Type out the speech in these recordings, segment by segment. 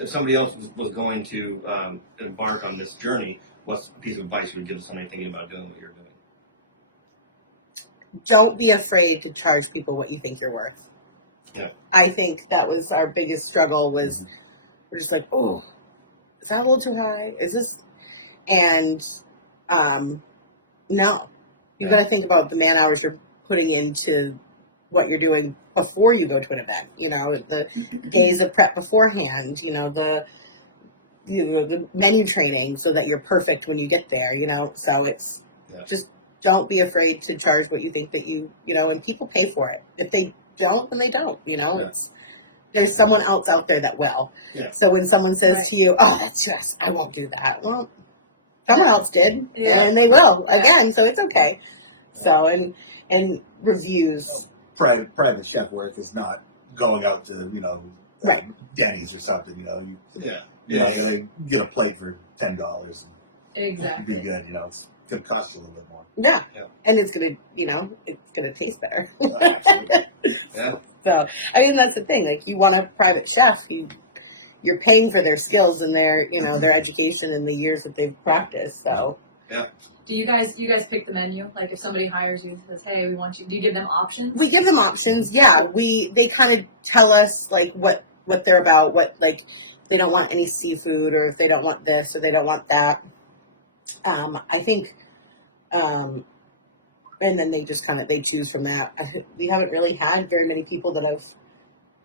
if somebody else was going to embark on this journey, what's a piece of advice you would give to somebody thinking about doing what you're doing? Don't be afraid to charge people what you think you're worth. Yeah. I think that was our biggest struggle was we're just like, oh, is that a little too high? Is this? And no. You got to think about the man hours you're putting into what you're doing before you go to an event. You know, the days of prep beforehand. You know, the menu training so that you're perfect when you get there. You know, so it's just don't be afraid to charge what you think that you know, and people pay for it. If they don't, then they don't. You know, there's someone else out there that will. Yeah. So when someone says to you, "Oh, that's just I won't do that," well, someone else did, and they will again. So it's okay. So and reviews. Private chef work is not going out to Denny's or something. You know, you get a plate for $10. Exactly. Be good. You know, it's gonna cost you a little bit more. Yeah, and it's gonna taste better. Yeah. So I mean that's the thing. Like you want a private chef, you're paying for their skills and their their education and the years that they've practiced. So yeah. Do you guys pick the menu? Like if somebody hires you and says, "Hey, we want you," do you give them options? We give them options. Yeah, they kind of tell us like what they're about. What like they don't want any seafood, or if they don't want this or they don't want that. I think, and then they just they choose from that. We haven't really had very many people that have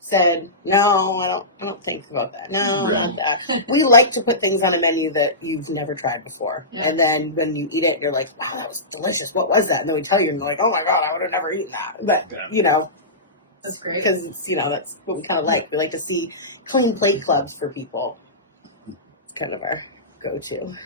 said, no, I don't think about that. No, not that. We like to put things on a menu that you've never tried before. Yeah. And then when you eat it, you're like, wow, that was delicious. What was that? And then we tell you, and you're like, oh my God, I would have never eaten that. But, that's great. Because, that's what we kind of like. We like to see clean plate clubs for people. It's kind of our go-to.